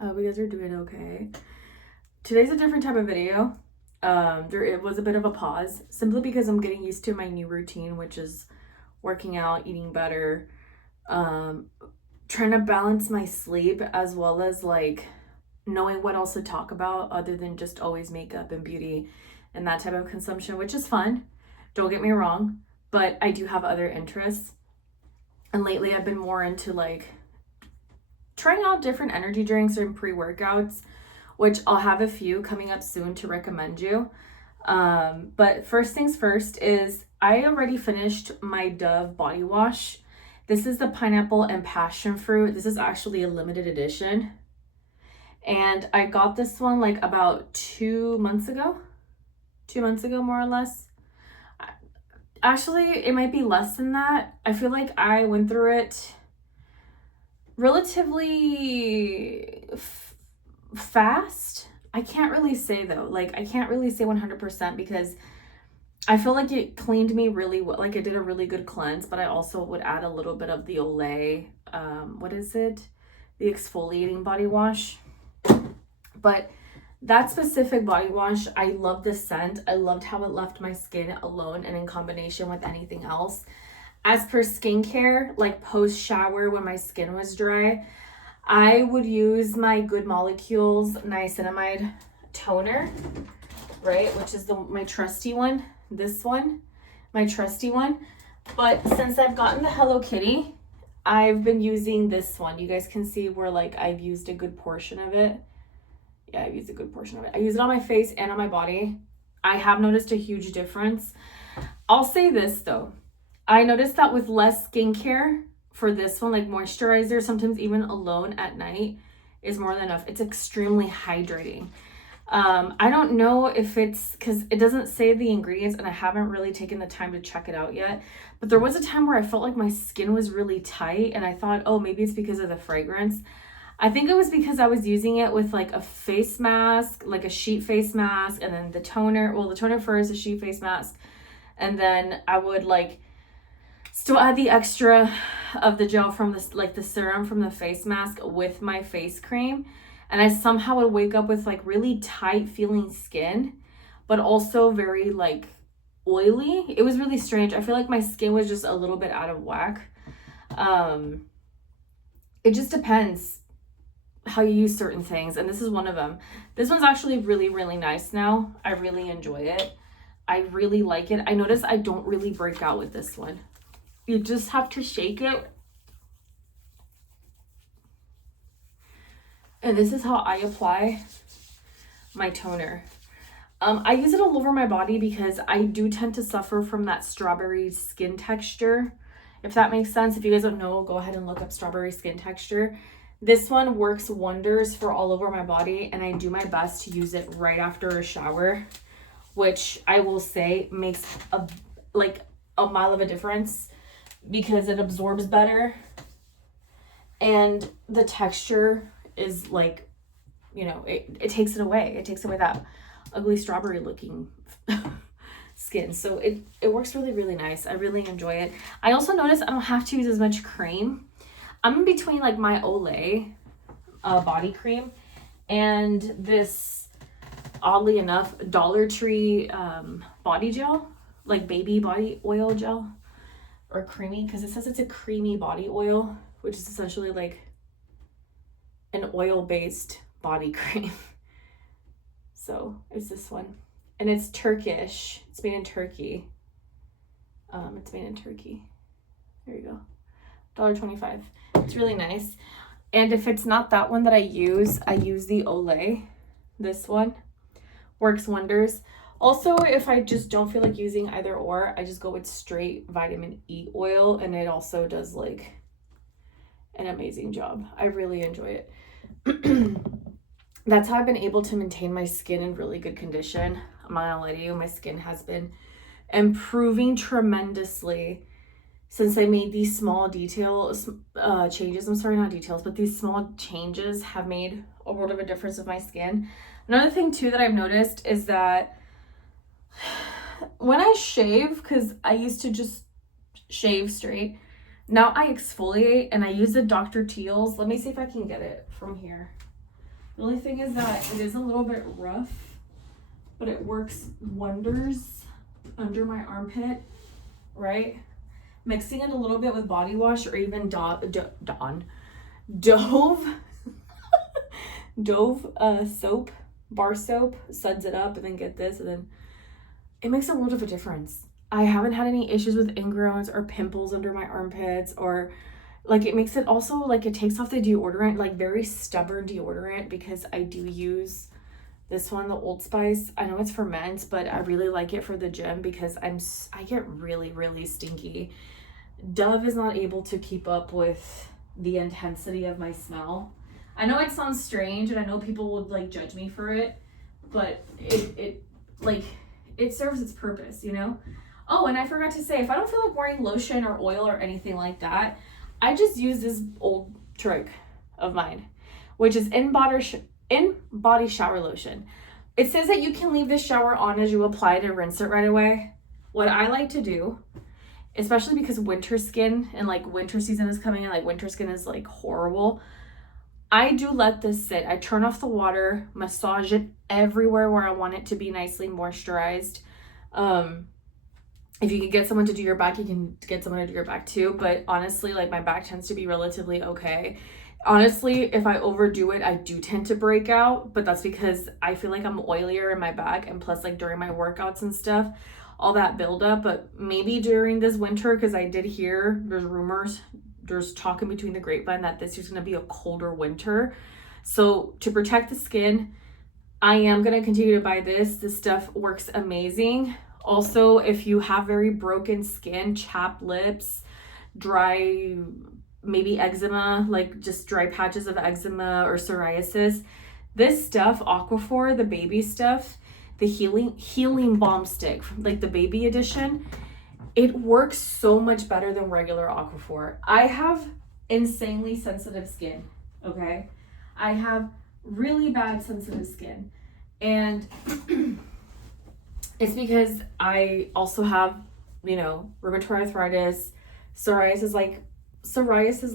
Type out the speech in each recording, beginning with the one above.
I hope you guys are doing okay. Today's a different type of video. It was a bit of a pause simply because I'm getting used to my new routine, which is working out, eating better, trying to balance my sleep as well as like knowing what else to talk about other than just always makeup and beauty and that type of consumption, which is fun. Don't get me wrong, but I do have other interests. And lately I've been more into like trying out different energy drinks and pre-workouts, which I'll have a few coming up soon to recommend you. But first things first is I already finished my Dove body wash. This is the pineapple and passion fruit. This is actually a limited edition. And I got this one like about 2 months ago. 2 months ago, more or less. Actually, it might be less than that. I feel like I went through it relatively fast. I can't really say though. Like, I can't really say 100% because I feel like it cleaned me really well. Like, it did a really good cleanse, but I also would add a little bit of the Olay, what is it? The exfoliating body wash. But that specific body wash, I love the scent. I loved how it left my skin alone and in combination with anything else. As per skincare, like post shower when my skin was dry, I would use my Good Molecules niacinamide toner, right? Which is my trusty one. This one, my trusty one. But since I've gotten the Hello Kitty, I've been using this one. You guys can see where like I've used a good portion of it. Yeah, I've used a good portion of it. I use it on my face and on my body. I have noticed a huge difference. I'll say this though. I noticed that with less skincare for this one, like moisturizer, sometimes even alone at night is more than enough. It's extremely hydrating. I don't know if it's because it doesn't say the ingredients and I haven't really taken the time to check it out yet. But there was a time where I felt like my skin was really tight and I thought, oh, maybe it's because of the fragrance. I think it was because I was using it with like a face mask, like a sheet face mask, and then the toner. Well, the toner first, the sheet face mask. And then I would like still add the extra of the gel from this, like the serum from the face mask with my face cream. And I somehow would wake up with like really tight feeling skin, but also very like oily. It was really strange. I feel like my skin was just a little bit out of whack. It just depends how you use certain things, and this is one of them. This one's actually really, really nice now. I really enjoy it. I really like it. I notice I don't really break out with this one. You just have to shake it. And this is how I apply my toner. I use it all over my body because I do tend to suffer from that strawberry skin texture. If that makes sense. If you guys don't know, go ahead and look up strawberry skin texture. This one works wonders for all over my body, and I do my best to use it right after a shower, which I will say makes a mile of a difference because it absorbs better and the texture is like, you know, it takes it away. It takes away that ugly strawberry looking skin. So it works really, really nice. I really enjoy it. I also notice I don't have to use as much cream. I'm in between like my Olay body cream and this, oddly enough, Dollar Tree body gel, like baby body oil gel or creamy, because it says it's a creamy body oil, which is essentially like an oil-based body cream. So it's this one, and it's Turkish. It's made in Turkey. It's made in Turkey. There you go. $1.25. It's really nice. And if it's not that one that I use the Olay. This one works wonders. Also, if I just don't feel like using either or, I just go with straight vitamin E oil, and it also does like an amazing job. I really enjoy it. That's how I've been able to maintain my skin in really good condition. I'm not gonna lie to you, my skin has been improving tremendously since I made these small changes. I'm sorry, not details, but these small changes have made a world of a difference with my skin. Another thing too that I've noticed is that when I shave, because I used to just shave straight, now I exfoliate and I use the Dr. Teal's. Let me see if I can get it from here. The only thing is that it is a little bit rough, but it works wonders under my armpit, right? Mixing it a little bit with body wash or even Dove soap, bar soap, suds it up, and then get this, and then it makes a world of a difference. I haven't had any issues with ingrowns or pimples under my armpits, or like it makes it also like it takes off the deodorant, like very stubborn deodorant, because I do use this one, the Old Spice. I know it's for men's, but I really like it for the gym because I get really, really stinky. Dove is not able to keep up with the intensity of my smell. I know it sounds strange, and I know people would like judge me for it, but it serves its purpose, you know? Oh, and I forgot to say, if I don't feel like wearing lotion or oil or anything like that, I just use this old trick of mine, which is in body shower lotion. It says that you can leave the shower on as you apply it and rinse it right away. What I like to do, especially because winter skin and like winter season is coming in, like winter skin is like horrible, I do let this sit. I turn off the water, massage it everywhere where I want it to be nicely moisturized. If you can get someone to do your back, you can get someone to do your back too. But honestly, like my back tends to be relatively okay. Honestly, if I overdo it, I do tend to break out, but that's because I feel like I'm oilier in my back, and plus like during my workouts and stuff, all that buildup. But maybe during this winter, because I did hear there's talk in between the grapevine that this year's going to be a colder winter. So to protect the skin, I am going to continue to buy this. This stuff works amazing. Also, if you have very broken skin, chapped lips, dry, maybe eczema, like just dry patches of eczema or psoriasis, this stuff, Aquaphor, the baby stuff, the healing balm stick, like the baby edition, it works so much better than regular Aquaphor. I have insanely sensitive skin, okay? I have really bad sensitive skin, and it's because I also have, you know, rheumatoid arthritis, psoriasis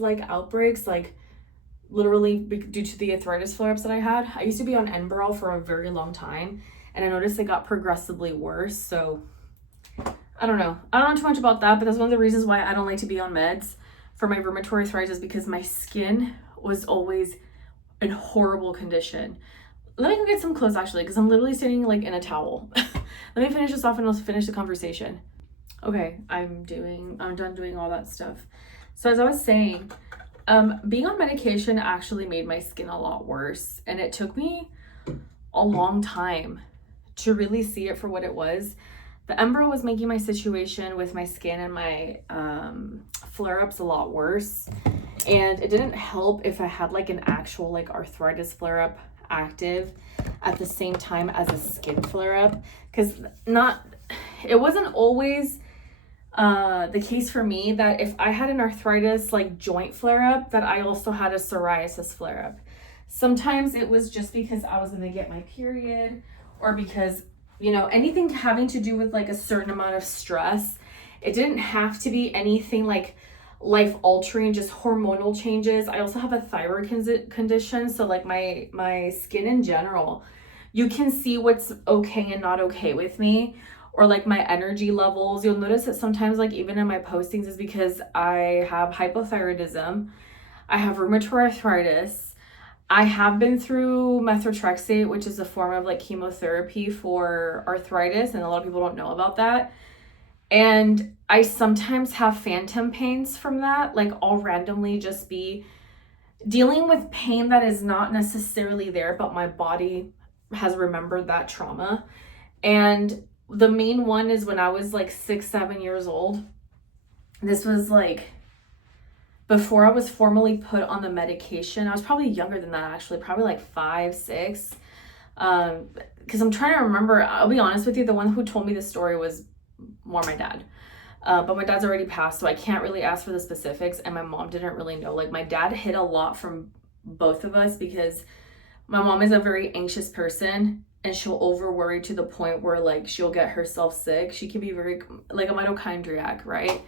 like outbreaks, like literally due to the arthritis flare-ups that I had. I used to be on Enbrel for a very long time, and I noticed it got progressively worse. So I don't know too much about that, but that's one of the reasons why I don't like to be on meds for my rheumatoid arthritis, because my skin was always in horrible condition. Let me go get some clothes actually, because I'm literally sitting like in a towel. Let me finish this off and I'll finish the conversation. Okay, I'm done doing all that stuff. So as I was saying, being on medication actually made my skin a lot worse, and it took me a long time to really see it for what it was. The Enbrel was making my situation with my skin and my flare-ups a lot worse, and it didn't help if I had like an actual like arthritis flare-up active at the same time as a skin flare-up, because it wasn't always the case for me that if I had an arthritis like joint flare-up, that I also had a psoriasis flare-up. Sometimes it was just because I was going to get my period, or because, you know, anything having to do with like a certain amount of stress. It didn't have to be anything like life altering, just hormonal changes. I also have a thyroid condition, so like my skin in general, you can see what's okay and not okay with me, or like my energy levels. You'll notice that sometimes, like even in my postings, is because I have hypothyroidism, I have rheumatoid arthritis, I have been through methotrexate, which is a form of like chemotherapy for arthritis, and a lot of people don't know about that. And I sometimes have phantom pains from that, like I'll randomly just be dealing with pain that is not necessarily there, but my body has remembered that trauma. And the main one is when I was like 6-7 years old. This was like before I was formally put on the medication. I was probably younger than that actually, probably like 5, 6. Because I'm trying to remember, I'll be honest with you, the one who told me the story was more my dad. But my dad's already passed, so I can't really ask for the specifics, and my mom didn't really know. Like my dad hid a lot from both of us because my mom is a very anxious person, and she'll over worry to the point where like she'll get herself sick. She can be very like a mitochondriac, right?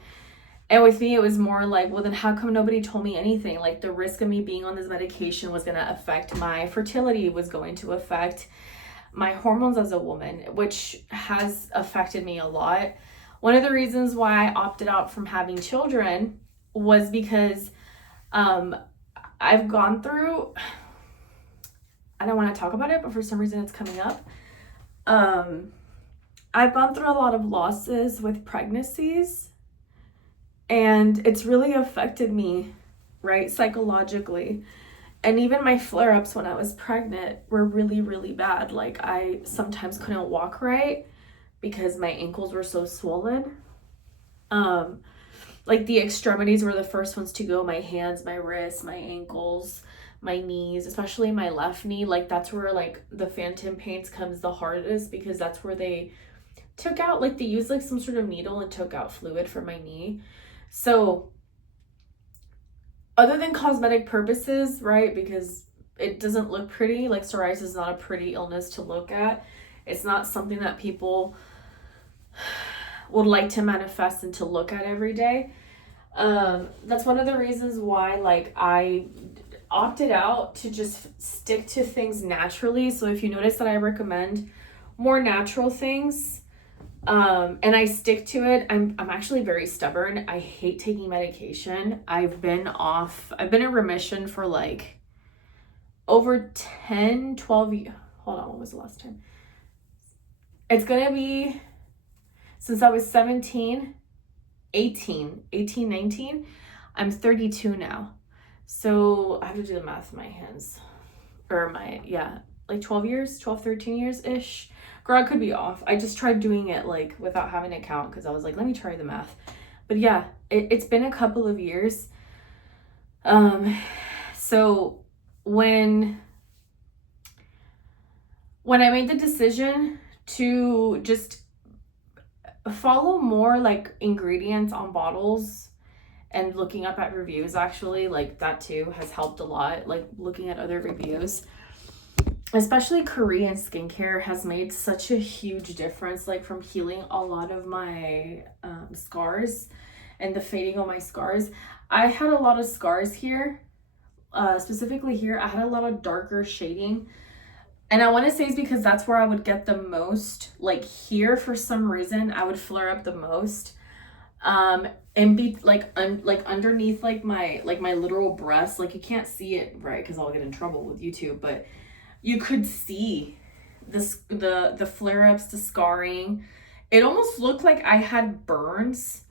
And with me, it was more like, well, then how come nobody told me anything? Like, the risk of me being on this medication was going to affect my fertility, was going to affect my hormones as a woman, which has affected me a lot. One of the reasons why I opted out from having children was because I've gone through, I don't want to talk about it, but for some reason it's coming up. I've gone through a lot of losses with pregnancies, and it's really affected me, right, psychologically. And even my flare-ups when I was pregnant were really, really bad. Like, I sometimes couldn't walk right because my ankles were so swollen. Like, the extremities were the first ones to go. My hands, my wrists, my ankles, my knees, especially my left knee. Like, that's where, like, the phantom pains comes the hardest, because that's where they took out, like, they used, like, some sort of needle and took out fluid from my knee. So, other than cosmetic purposes, right, because it doesn't look pretty, like, psoriasis is not a pretty illness to look at. It's not something that people would like to manifest and to look at every day. That's one of the reasons why, like, I opted out to just stick to things naturally. So if you notice that I recommend more natural things, and I stick to it, I'm actually very stubborn. I hate taking medication. I've been in remission for like over 10, 12 years. Hold on, when was the last time? It's gonna be since I was 17, 18, 19. I'm 32 now. So I have to do the math in my hands. Or like 12 years, 12, 13 years-ish. Girl, I could be off. I just tried doing it like without having an account, because I was like, let me try the math. But yeah, it's been a couple of years. So when I made the decision to just follow more like ingredients on bottles and looking up at reviews, actually, like, that too has helped a lot. Like, looking at other reviews, especially Korean skincare, has made such a huge difference, like, from healing a lot of my scars and the fading of my scars. I had a lot of scars here, specifically here. I had a lot of darker shading, and I want to say it's because that's where I would get the most. Like, here, for some reason, I would flare up the most, and be like underneath like my literal breast. Like, you can't see it, right, because I'll get in trouble with YouTube, but you could see this, the flare-ups, the scarring. It almost looked like I had burns.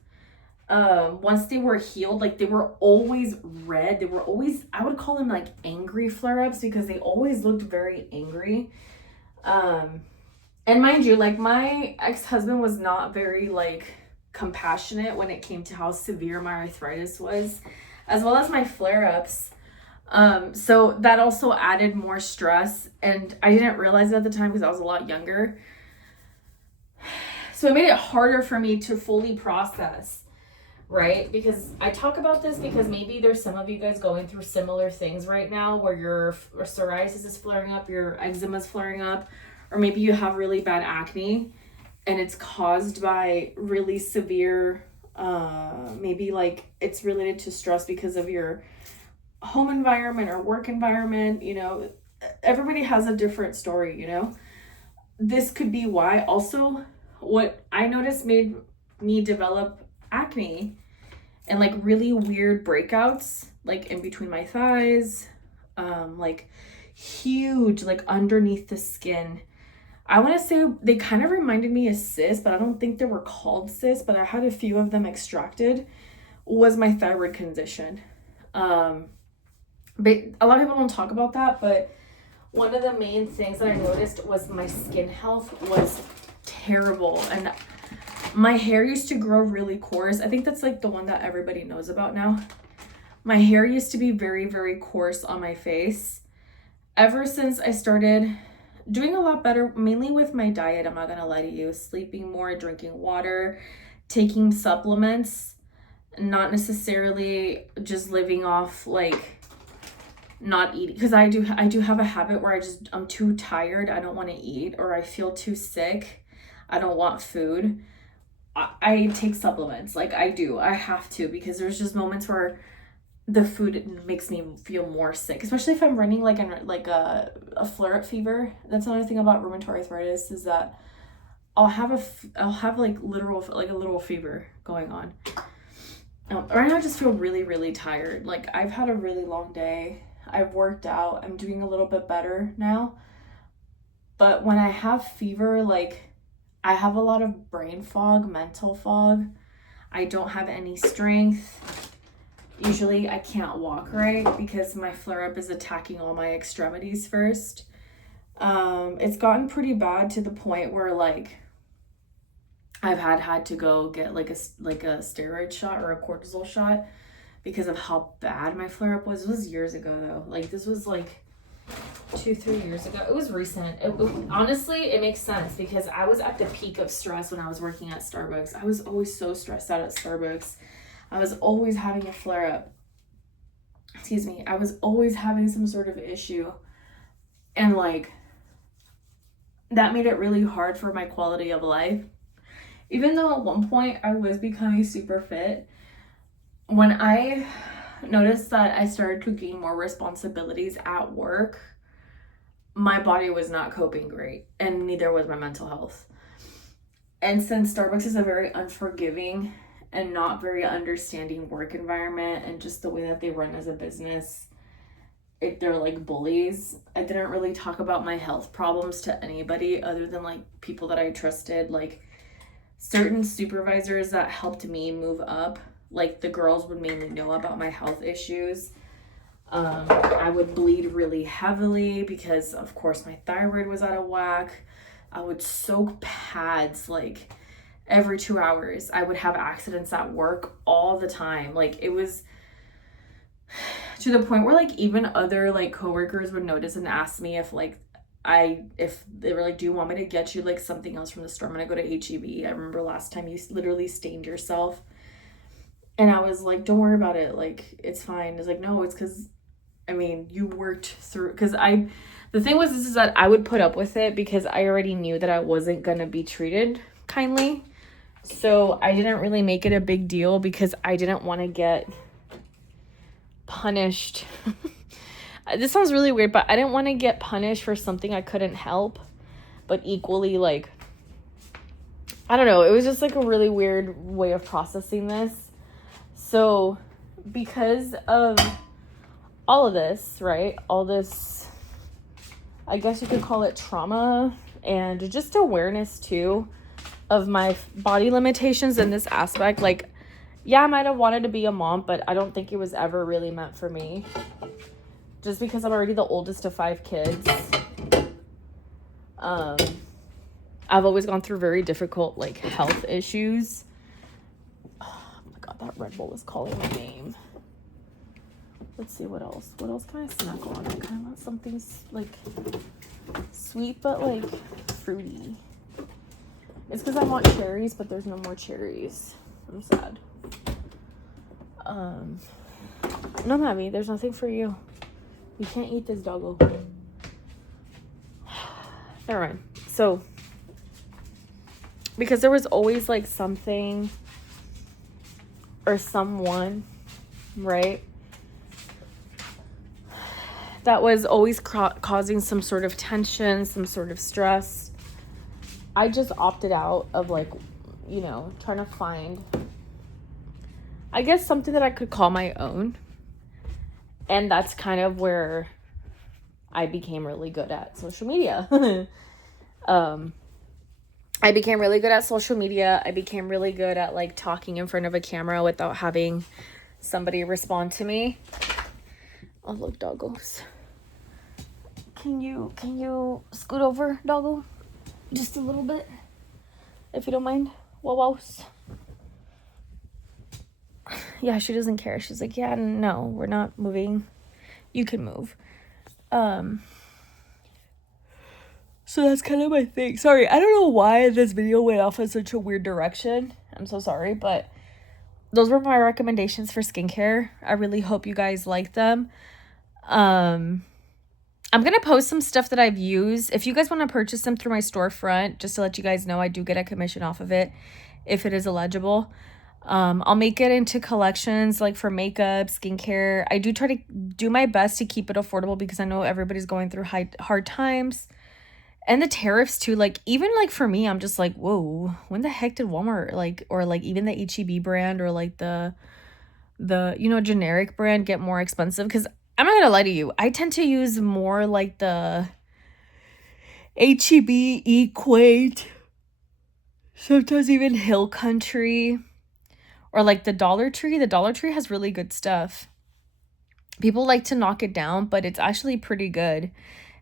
Once they were healed, like, they were always red. They were always, I would call them like angry flare-ups, because they always looked very angry. And mind you, like, my ex-husband was not very like compassionate when it came to how severe my arthritis was, as well as my flare-ups. So that also added more stress, and I didn't realize it at the time because I was a lot younger. So it made it harder for me to fully process, right? Because I talk about this because maybe there's some of you guys going through similar things right now, where your psoriasis is flaring up, your eczema is flaring up, or maybe you have really bad acne, and it's caused by really severe, maybe like it's related to stress because of your home environment or work environment. You know, everybody has a different story, you know. This could be why. Also, what I noticed made me develop acne and like really weird breakouts, like in between my thighs, like huge, like underneath the skin. I want to say they kind of reminded me of cysts, but I don't think they were called cysts, but I had a few of them extracted. Was my thyroid condition. But a lot of people don't talk about that, but one of the main things that I noticed was my skin health was terrible, and my hair used to grow really coarse. I think that's like the one that everybody knows about now. My hair used to be very, very coarse on my face. Ever since I started doing a lot better, mainly with my diet, I'm not gonna lie to you, sleeping more, drinking water, taking supplements, not necessarily just living off like not eating, because I do have a habit where I'm too tired, I don't want to eat, or I feel too sick, I don't want food. I take supplements. Like I do. I have to, because there's just moments where the food makes me feel more sick, especially if I'm running like a flare-up fever. That's another thing about rheumatoid arthritis, is that I'll have like a literal fever going on. Right now I just feel really, really tired. Like I've had a really long day. I've worked out. I'm doing a little bit better now. But when I have fever, like I have a lot of brain fog, mental fog. I don't have any strength. Usually I can't walk right because my flare-up is attacking all my extremities first. It's gotten pretty bad to the point where like I've had to go get like a steroid shot or a cortisol shot because of how bad my flare-up was. It was years ago though. Like this was like 2-3 years ago. It was recent. Honestly, it makes sense because I was at the peak of stress when I was working at Starbucks. I was always so stressed out at Starbucks. I was always having a flare-up. Excuse me. I was always having some sort of issue. And like, that made it really hard for my quality of life. Even though at one point I was becoming super fit, when I noticed that I started to gain more responsibilities at work, my body was not coping great, and neither was my mental health. And since Starbucks is a very unforgiving and not very understanding work environment, and just the way that they run as a business, they're like bullies. I didn't really talk about my health problems to anybody other than like people that I trusted, like certain supervisors that helped me move up. Like the girls would mainly know about my health issues. I would bleed really heavily because of course my thyroid was out of whack. I would soak pads like every 2 hours. I would have accidents at work all the time. Like it was to the point where like even other like coworkers would notice and ask me if they were like, do you want me to get you like something else from the store? I'm gonna go to HEB. I remember last time you literally stained yourself. And I was like, don't worry about it. Like, it's fine. It's like, no, it's because, I mean, you worked through, because the thing was, is that I would put up with it because I already knew that I wasn't going to be treated kindly. So I didn't really make it a big deal because I didn't want to get punished. This sounds really weird, but I didn't want to get punished for something I couldn't help, but equally, like, I don't know. It was just like a really weird way of processing this. So because of all of this, right? All this, I guess you could call it trauma, and just awareness too of my body limitations in this aspect. Like, yeah, I might have wanted to be a mom, but I don't think it was ever really meant for me. Just because I'm already the oldest of 5 kids. I've always gone through very difficult like health issues. That Red Bull is calling my name. Let's see what else. What else can I snack on? I kind of want something like sweet but like fruity. It's because I want cherries, but there's no more cherries. I'm sad. No, Maddie, there's nothing for you. You can't eat this doggo. Never mind. So, because there was always like something or someone, right, that was always causing some sort of tension, some sort of stress, I just opted out of like, you know, trying to find, I guess, something that I could call my own. And that's kind of where I became really good at social media. I became really good at social media. I became really good at like talking in front of a camera without having somebody respond to me. Oh, look, doggos. Can you scoot over, doggo? Just a little bit, if you don't mind. Wow. Yeah, she doesn't care. She's like, yeah, no, we're not moving. You can move. So that's kind of my thing. Sorry, I don't know why this video went off in such a weird direction. I'm so sorry, but those were my recommendations for skincare. I really hope you guys like them. I'm going to post some stuff that I've used. If you guys want to purchase them through my storefront, just to let you guys know, I do get a commission off of it. if it is eligible. I'll make it into collections like for makeup, skincare. I do try to do my best to keep it affordable because I know everybody's going through hard times. And the tariffs too, like even like for me, I'm just like, whoa, when the heck did Walmart like, or like even the HEB brand or like the you know, generic brand get more expensive? Because I'm not gonna lie to you, I tend to use more like the HEB, Equate, sometimes even Hill Country, or like the Dollar Tree. The Dollar Tree has really good stuff. People like to knock it down, but it's actually pretty good,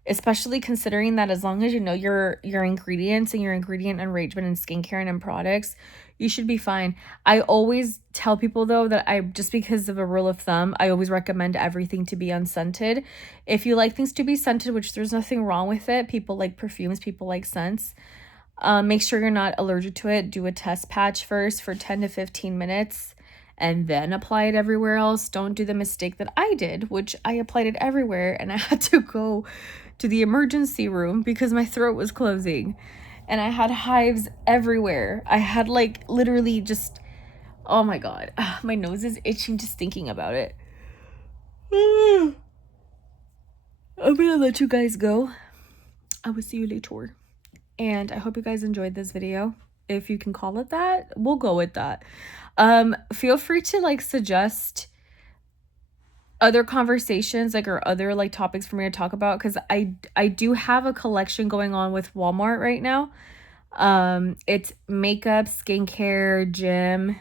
especially considering that as long as you know your ingredients and your ingredient arrangement in skincare and in products, you should be fine. I always tell people though that I, just because of a rule of thumb, I always recommend everything to be unscented. If you like things to be scented, which there's nothing wrong with it, people like perfumes, people like scents, make sure you're not allergic to it. Do a test patch first for 10 to 15 minutes and then apply it everywhere else. Don't do the mistake that I did, which I applied it everywhere and I had to go to the emergency room because my throat was closing and I had hives everywhere. I had like literally just, oh my God, my nose is itching just thinking about it. I'm gonna let you guys go. I will see you later. And I hope you guys enjoyed this video. If you can call it that, we'll go with that. Feel free to like suggest other conversations like or other like topics for me to talk about, because I do have a collection going on with Walmart right now. It's makeup, skincare, gym,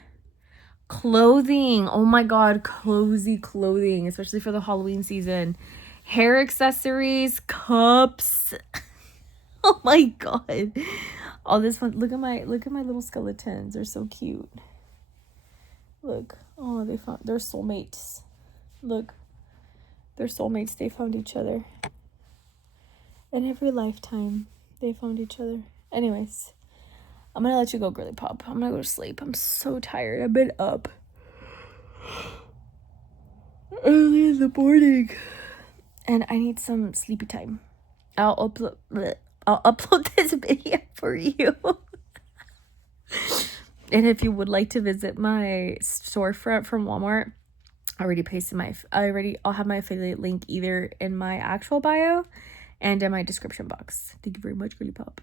clothing. Oh my God, cozy clothing, especially for the Halloween season. Hair accessories, cups. Oh my God. All this fun. Look at my little skeletons. They're so cute. Look. Oh, they're soulmates. Look. They're soulmates. They found each other. In every lifetime, they found each other. Anyways, I'm gonna let you go, girly pop. I'm gonna go to sleep. I'm so tired. I've been up early in the morning. And I need some sleepy time. I'll upload this video for you. And if you would like to visit my storefront from Walmart, I'll have my affiliate link either in my actual bio and in my description box. Thank you very much, girly pop.